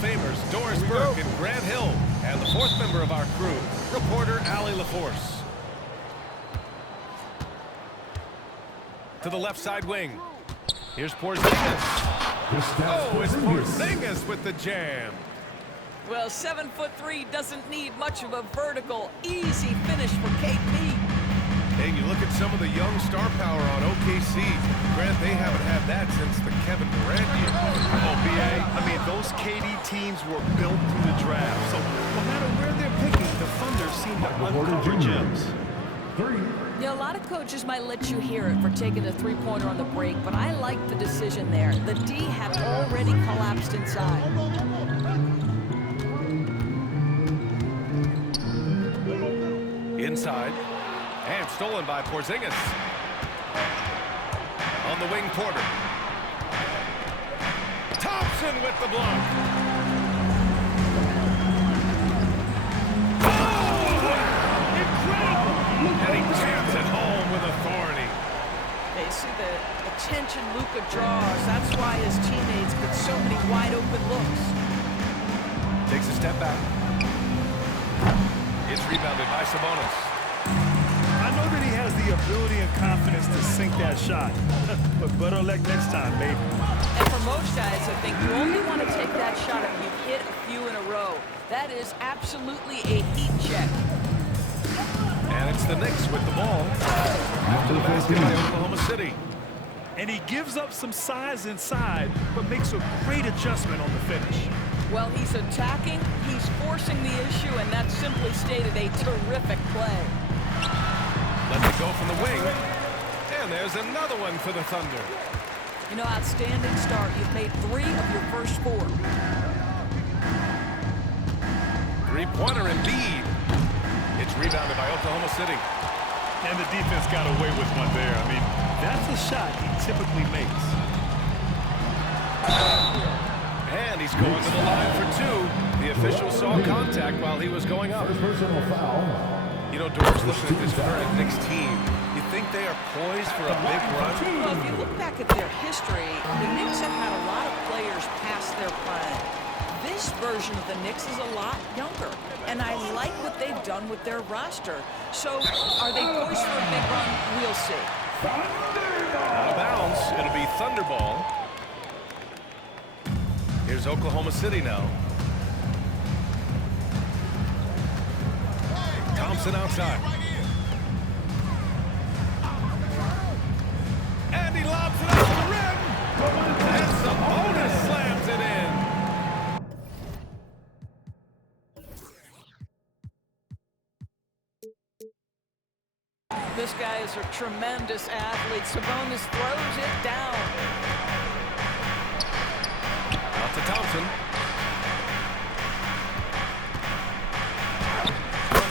Famers Doris Burke and Grant Hill, and the fourth member of our crew, reporter Allie LaForce. To the left side wing. Here's Porzingis. Oh, it's Porzingis with the jam. Well, 7'3" doesn't need much of a vertical, easy finish for KP. Hey, you look at some of the young star power on OKC. Grant, they haven't had that since the Kevin Durant year. Oh, B.A., I mean, those KD teams were built through the draft. So no matter where they're picking, the Thunder seem to uncover gems. Yeah, a lot of coaches might let you hear it for taking a three-pointer on the break, but I like the decision there. The D had already collapsed inside. Inside. And stolen by Porzingis. On the wing, Porter. Thompson with the block. Oh, incredible! And he jams it home with authority. They see the attention Luka draws. That's why his teammates get so many wide-open looks. Takes a step back. It's rebounded by Sabonis. I know that he has the ability and confidence to sink that shot, but better luck next time, maybe. And for most guys, I think you only want to take that shot if you've hit a few in a row. That is absolutely a heat check. And it's the Knicks with the ball. After the basket by Oklahoma City. And he gives up some size inside, but makes a great adjustment on the finish. Well, he's attacking, he's forcing the issue, and that simply stated a terrific play. Lets it go from the wing. And there's another one for the Thunder. You know, outstanding start. You've made 3 of your first 4. Three-pointer Embiid. It's rebounded by Oklahoma City. And the defense got away with one there. I mean, that's a shot he typically makes. And he's going to the line for 2. The official saw contact while he was going up. Personal foul. You know, Doris, looking at this current Knicks team, you think they are poised for a big run? Well, if you look back at their history, the Knicks have had a lot of players past their prime. This version of the Knicks is a lot younger, and I like what they've done with their roster. So, are they poised for a big run? We'll see. Out of bounds, it'll be Thunderball. Here's Oklahoma City now. Thompson outside. And he lobs it off the rim. And Sabonis slams it in. This guy is a tremendous athlete. Sabonis throws it down. Out to Thompson.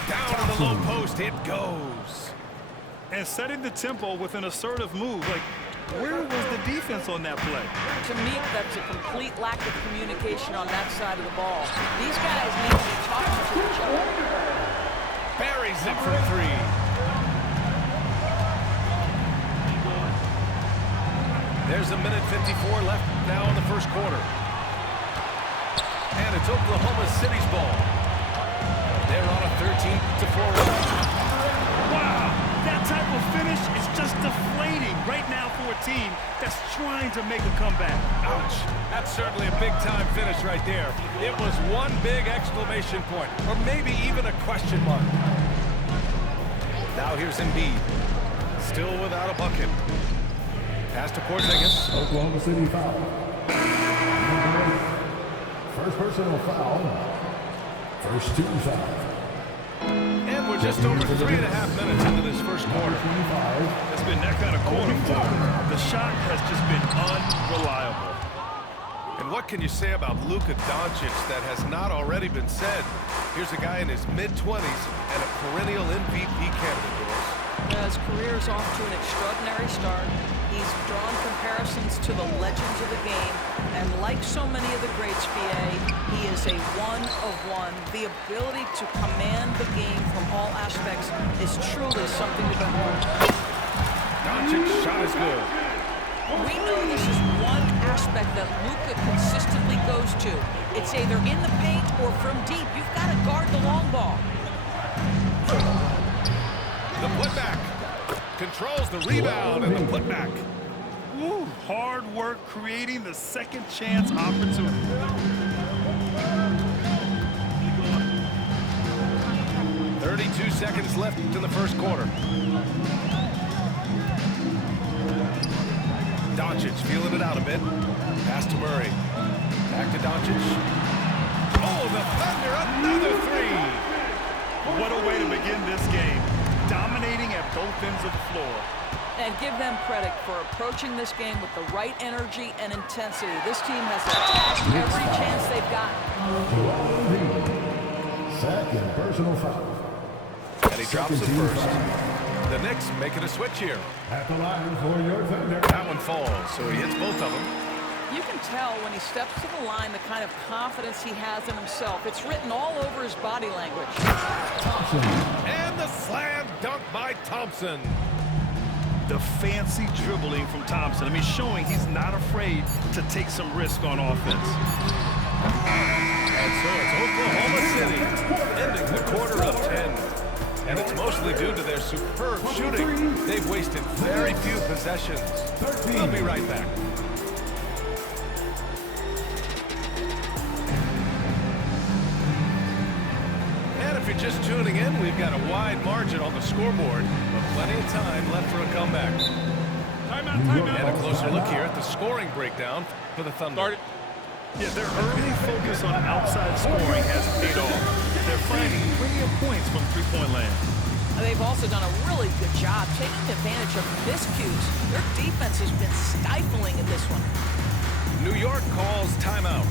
Down to the low post, it goes. And setting the tempo with an assertive move. Like, where was the defense on that play? To me, that's a complete lack of communication on that side of the ball. These guys need to be talking to each other. Buries it for 3. There's a minute 54 left now in the first quarter. And it's Oklahoma City's ball. They're on a 13-4 run. Wow, that type of finish is just deflating right now for a team that's trying to make a comeback. Ouch. That's certainly a big-time finish right there. It was one big exclamation point, or maybe even a question mark. Now here's Embiid. Still without a bucket. Pass to Porzingis. Oklahoma City foul. First personal foul. First team foul. And we're just over 3.5 minutes into this first quarter. It's been that kind of quarter for him. The shot has just been unreliable. And what can you say about Luka Doncic that has not already been said? Here's a guy in his mid-20s and a perennial MVP candidate, Doris. His career is off to an extraordinary start. He's drawn comparisons to the legends of the game, and like so many of the greats, BA, he is a one-of-one. The ability to command the game from all aspects is truly something to behold. Doncic's shot is good. We know this is one aspect that Luka consistently goes to. It's either in the paint or from deep. You've got to guard the long ball. The putback. Controls the rebound and the putback. Woo, hard work creating the second chance opportunity. 32 seconds left in the first quarter. Doncic feeling it out a bit. Pass to Murray. Back to Doncic. Oh, the Thunder, another three. What a way to begin this game. Dominating at both ends of the floor. And give them credit for approaching this game with the right energy and intensity. This team has attacked every chance they've got. Second personal foul. And he drops the first. The Knicks making a switch here. At the line for your Thunder. That one falls, so he hits both of them. You can tell when he steps to the line the kind of confidence he has in himself. It's written all over his body language. Thompson. And the slam dunk by Thompson. The fancy dribbling from Thompson. I mean, showing he's not afraid to take some risk on offense. And so it's Oklahoma City ending the quarter up 10. And it's mostly due to their superb shooting. They've wasted very few possessions. We'll be right back. And if you're just tuning in, we've got a wide margin on the scoreboard, but plenty of time left for a comeback. And a closer look here at the scoring breakdown for the Thunder. Yeah, their early focus on outside scoring has paid off. They're finding plenty of points from three-point land. They've also done a really good job taking advantage of miscues. Their defense has been stifling in this one. New York calls timeout.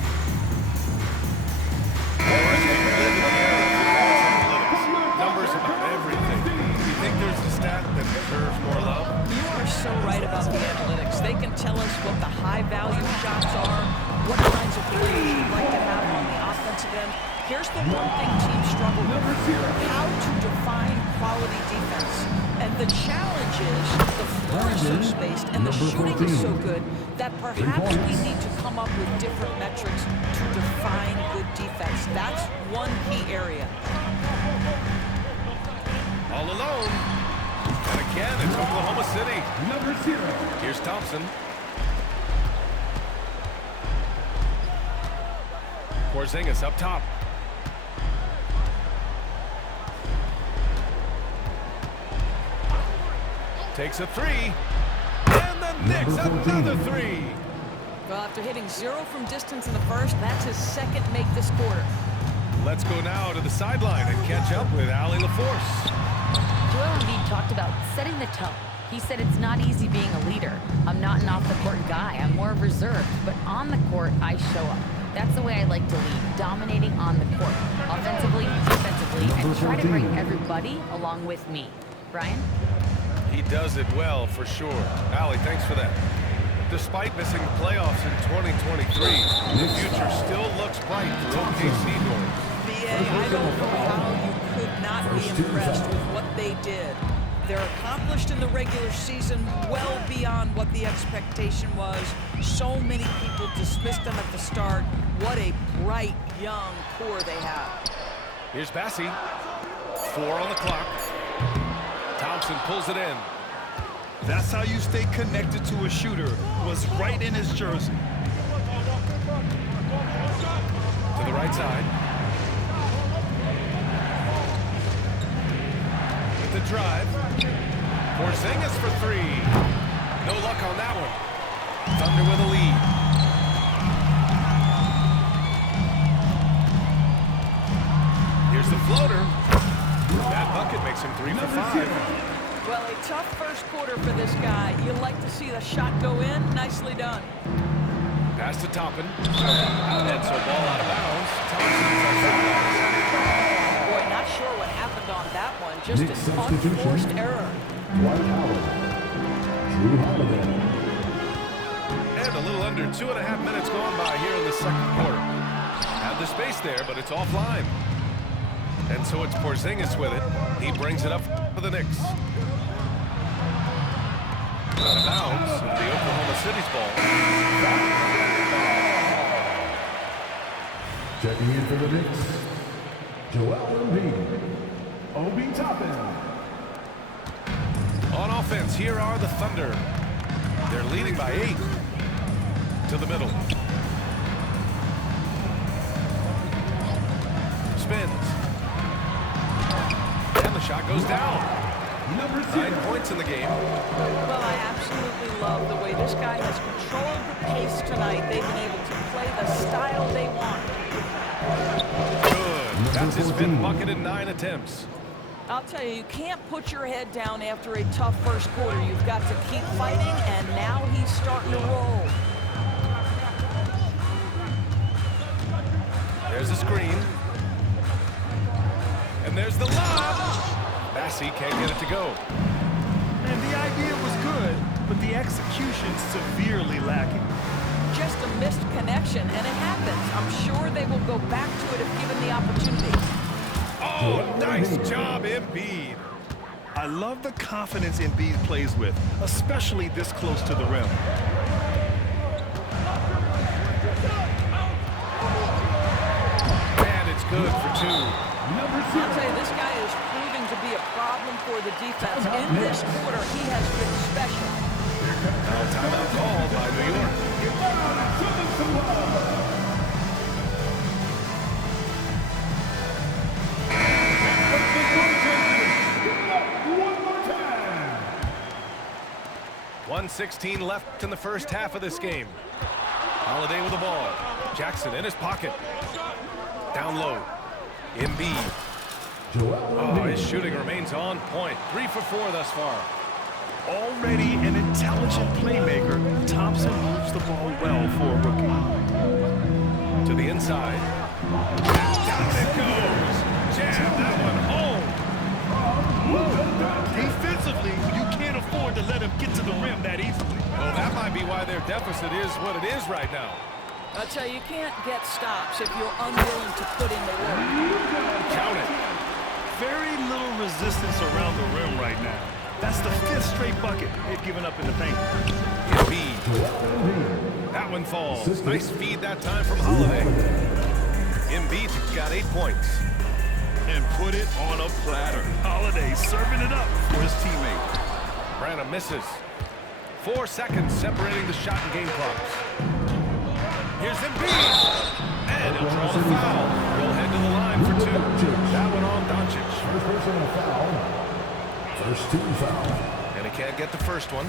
Numbers about everything. Do you think there's a stat that deserves more love? You are so right about the analytics. They can tell us what the high-value shots are, what kinds of plays you'd like to have on the offensive end. Here's the one thing teams struggle with: how to define quality defense. And the challenge is the floor is so spaced and the shooting is so good that perhaps we need to come up with different metrics to define good defense. That's one key area. All alone. And again, it's Oklahoma City. Here's Thompson. Porzingis up top. Takes a three. And the Knicks another three. Well, after hitting 0 from distance in the first, that's his second make this quarter. Let's go now to the sideline and catch up with Allie LaForce. Joel Embiid talked about setting the tone. He said it's not easy being a leader. I'm not an off-the-court guy. I'm more reserved. But on the court, I show up. That's the way I like to lead, dominating on the court, offensively, defensively, and try to bring everybody along with me. Brian? He does it well, for sure. Allie, thanks for that. Despite missing the playoffs in 2023, the future still looks bright for OKC North. BA, I don't know how you could not be impressed with what they did. They're accomplished in the regular season well beyond what the expectation was. So many people dismissed them at the start. What a bright, young core they have. Here's Bassey. 4 on the clock. Thompson pulls it in. That's how you stay connected to a shooter. Was right in his jersey. To the right side. With the drive. Porzingis for 3. No luck on that one. Thunder with a lead. Here's the floater. That bucket makes him 3 for 5. Well, a tough first quarter for this guy. You like to see the shot go in. Nicely done. Pass to Toppin. And so ball out of bounds. Thompson touches. Boy, not sure what happened on that one. Just an unforced error. Dwight Howard. Drew Holiday. And a little under 2.5 minutes gone by here in the second quarter. Had the space there, but it's offline. And so it's Porzingis with it. He brings it up for the Knicks. Out of bounds. It'll be Oklahoma City's ball. Checking in for the Knicks, Joel Embiid. Obi Toppin. On offense, here are the Thunder. They're leading by 8. To the middle. Spins. And the shot goes down. 9 points in the game. Well, I absolutely love the way this guy has controlled the pace tonight. They've been able to play the style they want. Good. That's his 5th bucket in 9 attempts. I'll tell you, you can't put your head down after a tough first quarter. You've got to keep fighting, and now he's starting to roll. There's a screen. And there's the lob. Massey can't get it to go. And the idea was good, but the execution severely lacking. Just a missed connection, and it happens. I'm sure they will go back to it if given the opportunity. Oh, nice job, Embiid. I love the confidence Embiid plays with, especially this close to the rim. And it's good for 2. I'll tell you, this guy is proving to be a problem for the defense. In this quarter, he has been special. Now timeout called by New York. One more time. 1:16 left in the first half of this game. Holiday with the ball. Jackson in his pocket. Down low. Embiid. Oh, his shooting remains on point. 3 for 4 thus far. Already an intelligent playmaker, Thompson moves the ball well for a rookie. To the inside. Down it goes. Jam that one home. Defensively, you can't afford to let him get to the rim that easily. Well, that might be why their deficit is what it is right now. I'll tell you, you can't get stops if you're unwilling to put in the work. Count it. Very little resistance around the rim right now. That's the 5th straight bucket they've given up in the paint. Embiid. That one falls. Nice feed that time from Holiday. Embiid's got 8 points. And put it on a platter. Holiday serving it up for his teammate. Branham misses. 4 seconds separating the shot and game clocks. Here's Embiid. And he'll draw the foul. He'll head to the line for 2. That one on Doncic. First personal foul. First team foul. And he can't get the first one.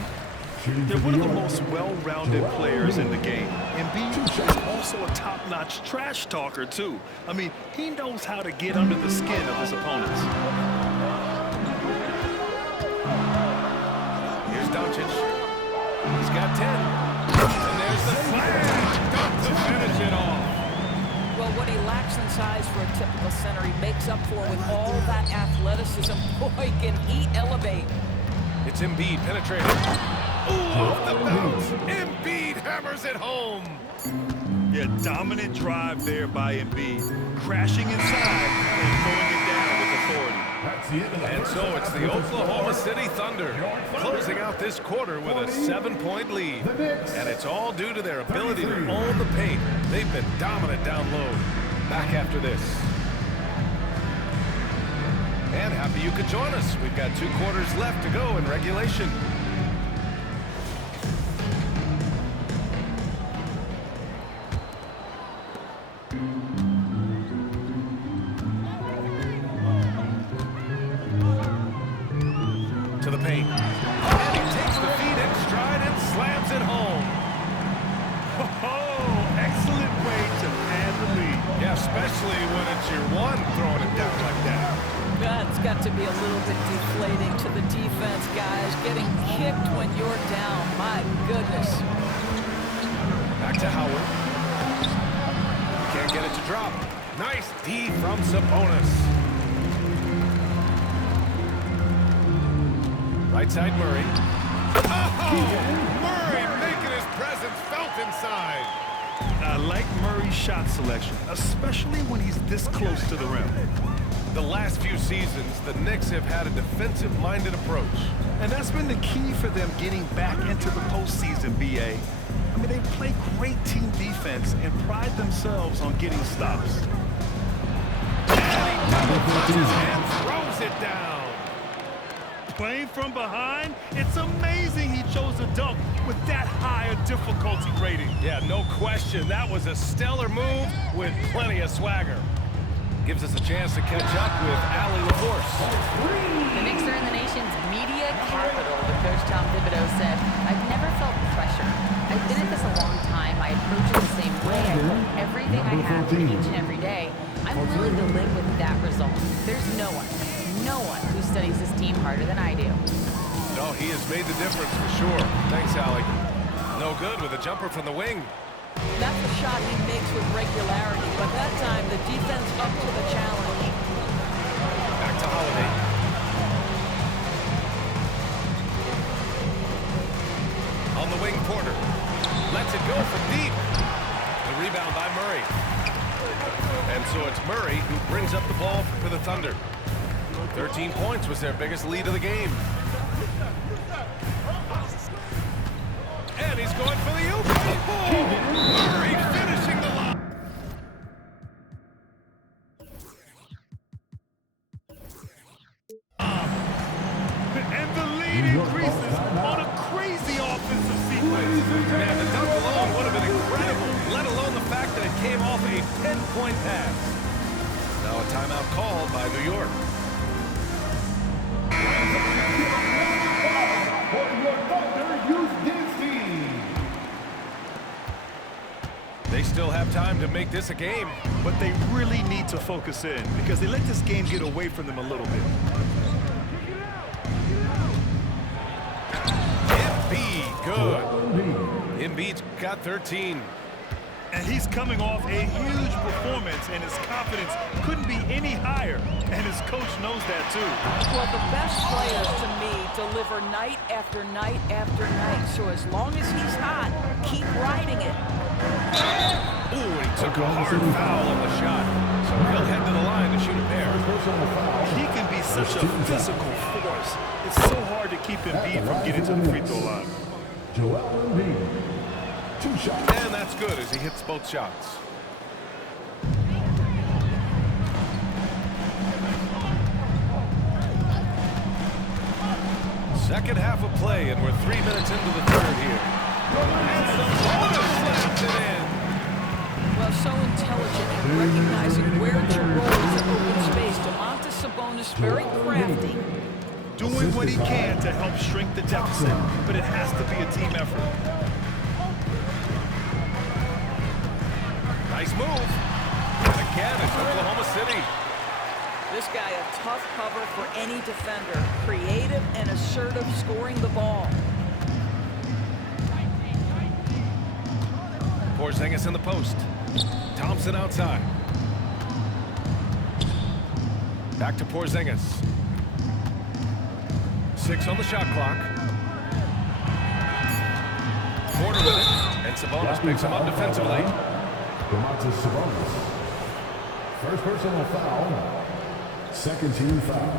They're one of the most well-rounded players in the game. Embiid is also a top-notch trash talker, too. I mean, he knows how to get under the skin of his opponents. Here's Doncic. He's got 10. And there's the slam. Dunk to finish it off. Well, what he lacks in size for a typical center, he makes up for with all that athleticism. Boy, can he elevate. It's Embiid penetrating. Ooh, off the bounce. Embiid hammers it home. Yeah, dominant drive there by Embiid. Crashing inside and throwing it down with authority. And so it's the Oklahoma City Thunder closing out this quarter with a 7-point lead. And it's all due to their ability to own the paint. They've been dominant down low. Back after this. And happy you could join us. We've got 2 quarters left to go in regulation. To the paint. And he takes the feed in stride and slams it home. Oh, excellent way to pad the lead. Yeah, especially when it's your one throwing it down like that. That's got to be a little bit deflating to the defense, guys. Getting kicked when you're down. My goodness. Back to Howard. Can't get it to drop. Nice D from Sabonis. Right side Murray. Oh! Murray making his presence felt inside. I like Murray's shot selection, especially when he's this close to the rim. The last few seasons, the Knicks have had a defensive-minded approach. And that's been the key for them getting back into the postseason, B.A. I mean, they play great team defense and pride themselves on getting stops. And he double clutches and throws it down. Playing from behind, it's amazing he chose a dunk with that high a difficulty rating. Yeah, no question. That was a stellar move with plenty of swagger. Gives us a chance to catch up with Allie LaForce. The Knicks are in the nation's media capital, but Coach Tom Thibodeau said, I've never felt pressure. I've been at this a long time. I approach it the same way. I put everything I have in each and every day. I'm willing to live with that result. There's no one who studies this team harder than I do. No, he has made the difference for sure. Thanks, Allie. No good with a jumper from the wing. That's a shot he makes with regularity, but that time the defense up to the challenge. Back to Holiday. On the wing, Porter. Lets it go from deep. The rebound by Murray. And so it's Murray who brings up the ball for the Thunder. 13 points was their biggest lead of the game. And he's going for the oop. Oh, Murray finishing the line. And the lead increases on a crazy offensive sequence. Man, the dunk alone would have been incredible, let alone the fact that it came off a 10-point pass. Now a timeout called by New York. They still have time to make this a game. But they really need to focus in because they let this game get away from them a little bit. Embiid, good. Embiid's got 13. And he's coming off a huge performance, and his confidence couldn't be any higher. And his coach knows that, too. Well, the best players, to me, deliver night after night after night. So as long as he's hot, keep riding it. Ooh, and he took a hard foul on the shot. So he'll head to the line to shoot a pair. He can be such a physical force. It's so hard to keep Embiid from getting to the free throw line. Joel Embiid. 2 shots. And that's good as he hits both shots. Second half of play, and we're 3 minutes into the third here. And Sabonis slaps it in. Well, so intelligent in recognizing where to roll to open space. Domantas Sabonis, very crafty. Doing what he can to help shrink the deficit, but it has to be a team effort. Nice move. And again, it's Oklahoma City. This guy a tough cover for any defender. Creative and assertive scoring the ball. Porzingis in the post. Thompson outside. Back to Porzingis. 6 on the shot clock. Porter with it. And Sabonis picks him up defensively. Domantas Sabonis. First personal foul. Second team foul.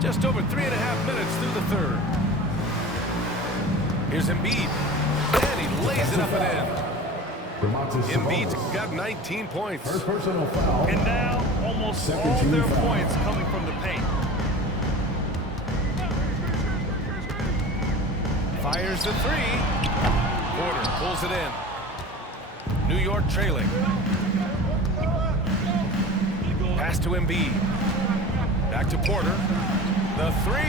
Just over 3.5 minutes through the third. Here's Embiid. And he lays it up and in. Domantas Embiid's Sabonis. got 19 points. First personal foul. And now, almost Second all team their foul. points coming from the paint. Fires the 3. Porter pulls it in. New York trailing. Pass to Embiid. Back to Porter. The 3.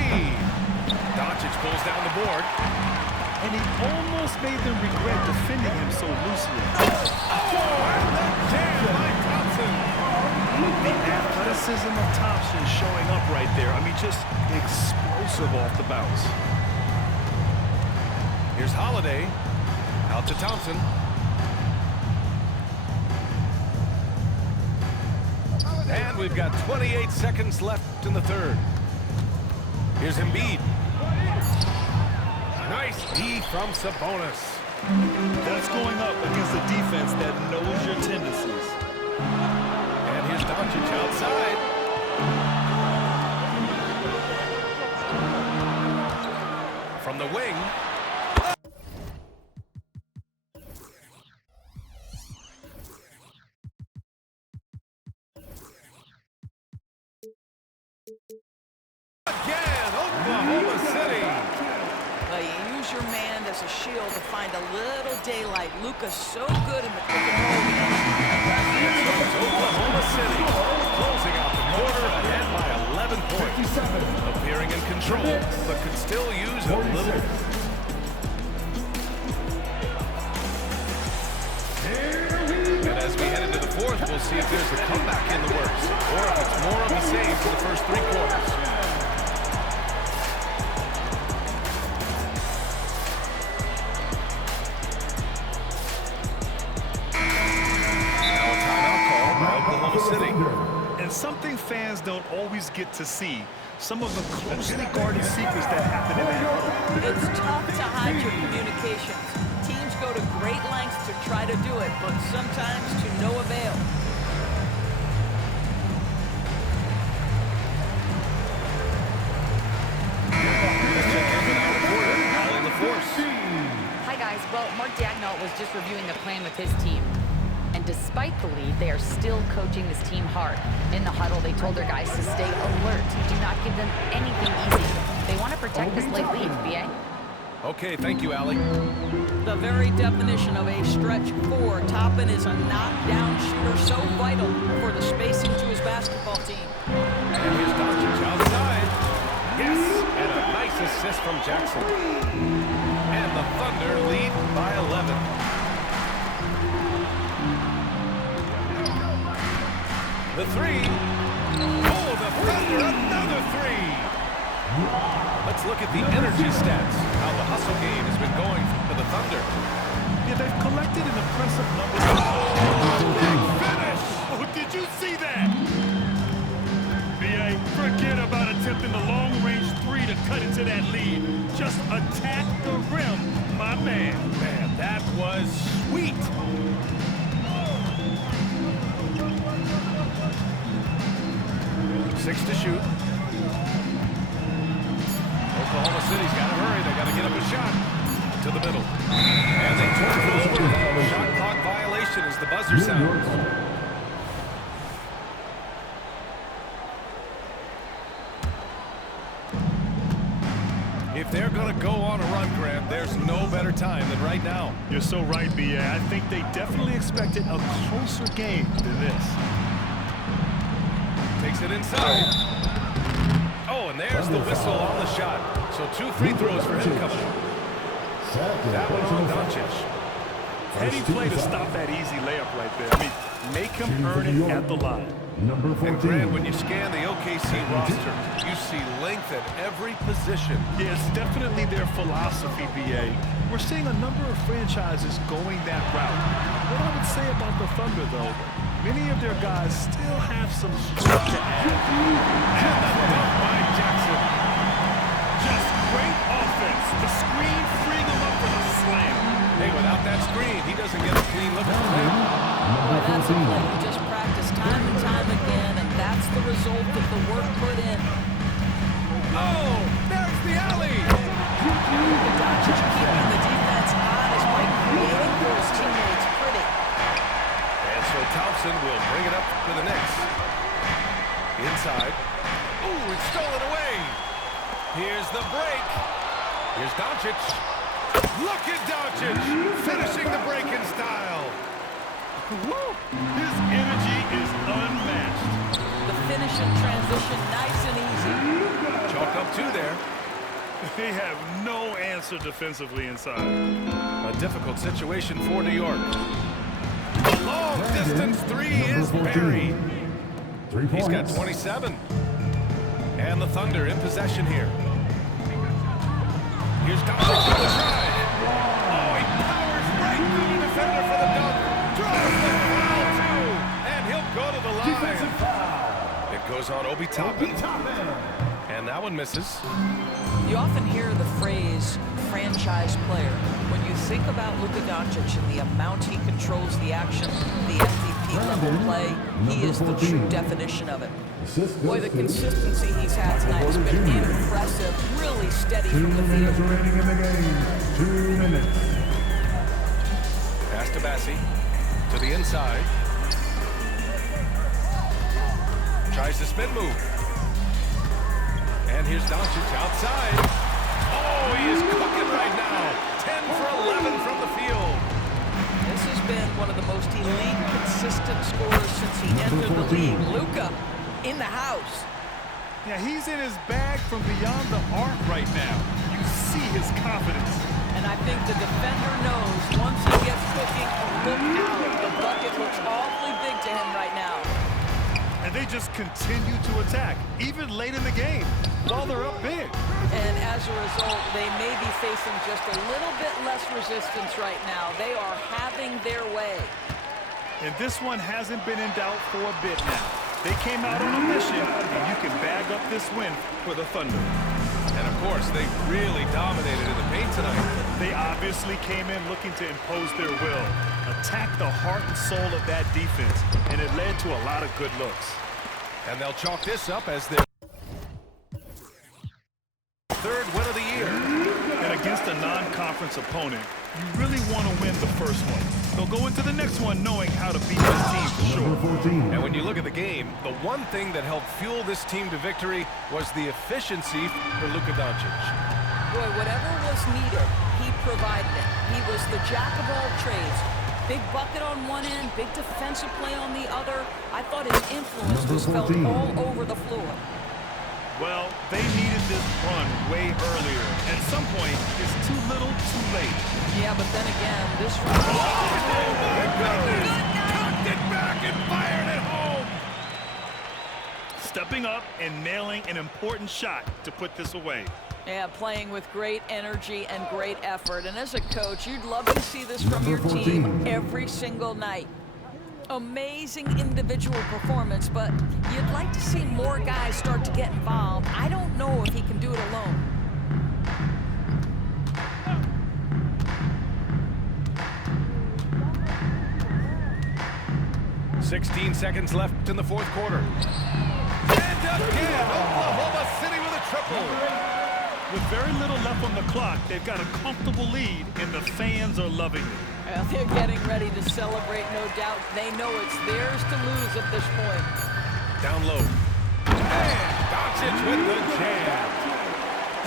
Doncic pulls down the board. And he almost made them regret defending him so loosely. Oh, and the jam by Thompson. The athleticism of Thompson showing up right there. I mean, just explosive off the bounce. Here's Holiday. Out to Thompson. And we've got 28 seconds left in the third. Here's Embiid. Nice D from Sabonis. That's going up against a defense that knows your tendencies. Doncic outside. From the wing. Again, Oklahoma City. You use your man as a shield to find a little daylight. Luka's so good in the pick and roll game. And so it's Oklahoma City closing out the quarter ahead by 11 points. Appearing in control, but could still use a little. And as we head into the fourth, we'll see if there's a comeback in the works, or if it's more of the same for the first 3 quarters. Now a timeout call by Oklahoma City. And something fans don't always get to see, some of the closely guarded secrets that happen in that huddle. It's tough to hide your communications. Teams go to great lengths to try to do it, but sometimes to no avail. Hi, guys. Well, Mark Daigneault was just reviewing the plan with his team. And despite the lead, they are still coaching this team hard. In the huddle, they told their guys to stay alert. Do not give them anything easy. They want to protect this late lead, BA. Okay, thank you, Allie. The very definition of a stretch 4. Toppin is a knockdown shooter, so vital for the spacing to his basketball team. And here's Doncic outside. Yes, and a nice assist from Jackson. And the Thunder lead by 11. The three. Oh, the Thunder, another three. Let's look at the energy stats, how the hustle game has been going for the Thunder. Yeah, they've collected an impressive number of... Big finish! Oh, did you see that? B.A., forget about attempting the long-range 3 to cut into that lead. Just attack the rim, my man. Man, that was sweet. Six to shoot. Oklahoma City's got to hurry. They got to get up a shot to the middle. And they turn it over. Shot clock violation as the buzzer sounds. If they're going to go on a run, Grant, there's no better time than right now. You're so right, B.A. I think they definitely expected a closer game than this. Takes it inside. Oh, and there's the whistle on the shot. So 2 free throws for him coming up. That one on Doncic. Heady play to stop that easy layup right there. I mean, make him earn it at the line. And Grant, when you scan the OKC roster, you see length at every position. Yeah, it's definitely their philosophy, B.A. We're seeing a number of franchises going that route. What I would say about the Thunder, though, many of their guys still have some strength to add. And the dunk by Jackson. Just great offense. The screen freeing him up for the slam. Hey, without that screen, he doesn't get a clean look at the play. Well, that's a play you just practice time and time again, and that's the result of the work put in. Oh, there's the alley. Doncic keeping the defense honest by creating for his teammates pretty. And so Thompson will bring it up for the Knicks. Inside. Ooh, it's stolen away. Here's the break. Here's Doncic. Look at Doncic finishing the break in style. Woo! His energy is unmatched. The finish and transition nice and easy. Chalk up 2 there. They have no answer defensively inside. A difficult situation for New York. The long distance 3 is buried. He's got 27. And the Thunder in possession here. Here's Doncic on the drive. Oh, he powers right through the defender for the dunk. Draws the foul, too. And he'll go to the line. It goes on Obi Toppin. And that one misses. You often hear the phrase franchise player. When you think about Luka Doncic and the amount he controls the action, the MVP MVP-level play. He is the true definition of it. Assist Boy, the goes to consistency he's had tonight has been impressive. Really steady 2 from the minutes field. remaining in the game. 2 minutes. Pass to Bassi. To the inside. Tries the spin move. And here's Doncic outside. Oh, he is cooking right now. 10 for 11 from the field. This has been one of the most elite, consistent scorers since he entered the league. Luka in the house. Yeah, he's in his bag from beyond the arc right now. You see his confidence. And I think the defender knows once he gets cooking, look out. The bucket looks awfully big to him right now. And they just continue to attack, even late in the game, while they're up big. And as a result, they may be facing just a little bit less resistance right now. They are having their way. And this one hasn't been in doubt for a bit now. They came out on a mission, and you can bag up this win for the Thunder. And of course, they really dominated in the paint tonight. They obviously came in looking to impose their will, attack the heart and soul of that defense, and it led to a lot of good looks. And they'll chalk this up as their third win of the year. And against a non-conference opponent, you really want to win the first one. They'll go into the next one knowing how to beat this team for sure. Number 14. And when you look at the game, the one thing that helped fuel this team to victory was the efficiency for Luka Doncic. Boy, whatever was needed, he provided it. He was the jack of all trades. Big bucket on one end, big defensive play on the other. I thought his influence was felt all over the floor. Well, they needed this run way earlier. At some point, it's too little, too late. Yeah, but then again, this run... Cocked it back and fired it home. Stepping up and nailing an important shot to put this away. Yeah, playing with great energy and great effort. And as a coach, you'd love to see this from your team every single night. Amazing individual performance, but you'd like to see more guys start to get involved. I don't know if he can do it alone. – 16 seconds left in the fourth quarter. And again, Oklahoma City with a triple. With very little left on the clock, they've got a comfortable lead, and the fans are loving it. Well, they're getting ready to celebrate, no doubt. They know it's theirs to lose at this point. Down low. And Doncic with the jam.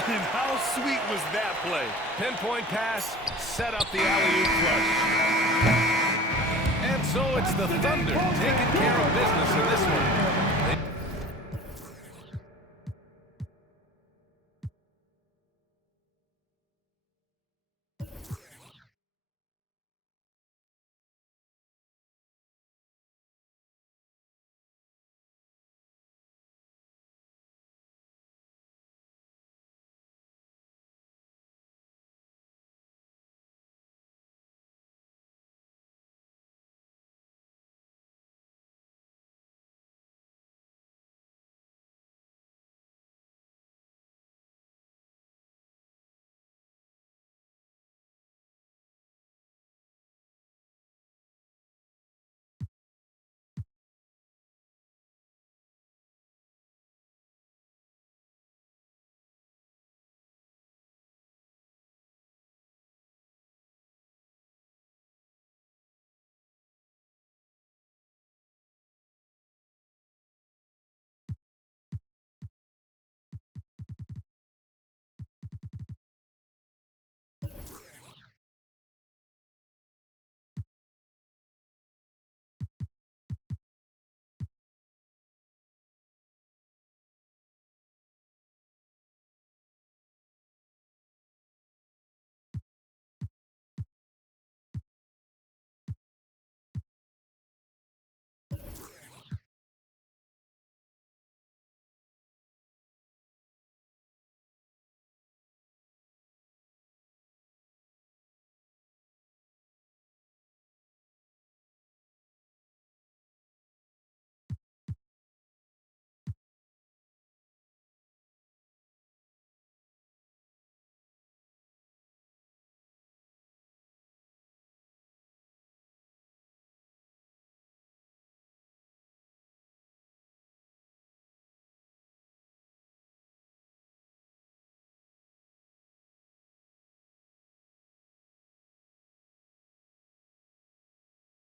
And how sweet was that play? Pinpoint pass, set up the alley-oop flush. And so it's the Thunder taking care of business in this one.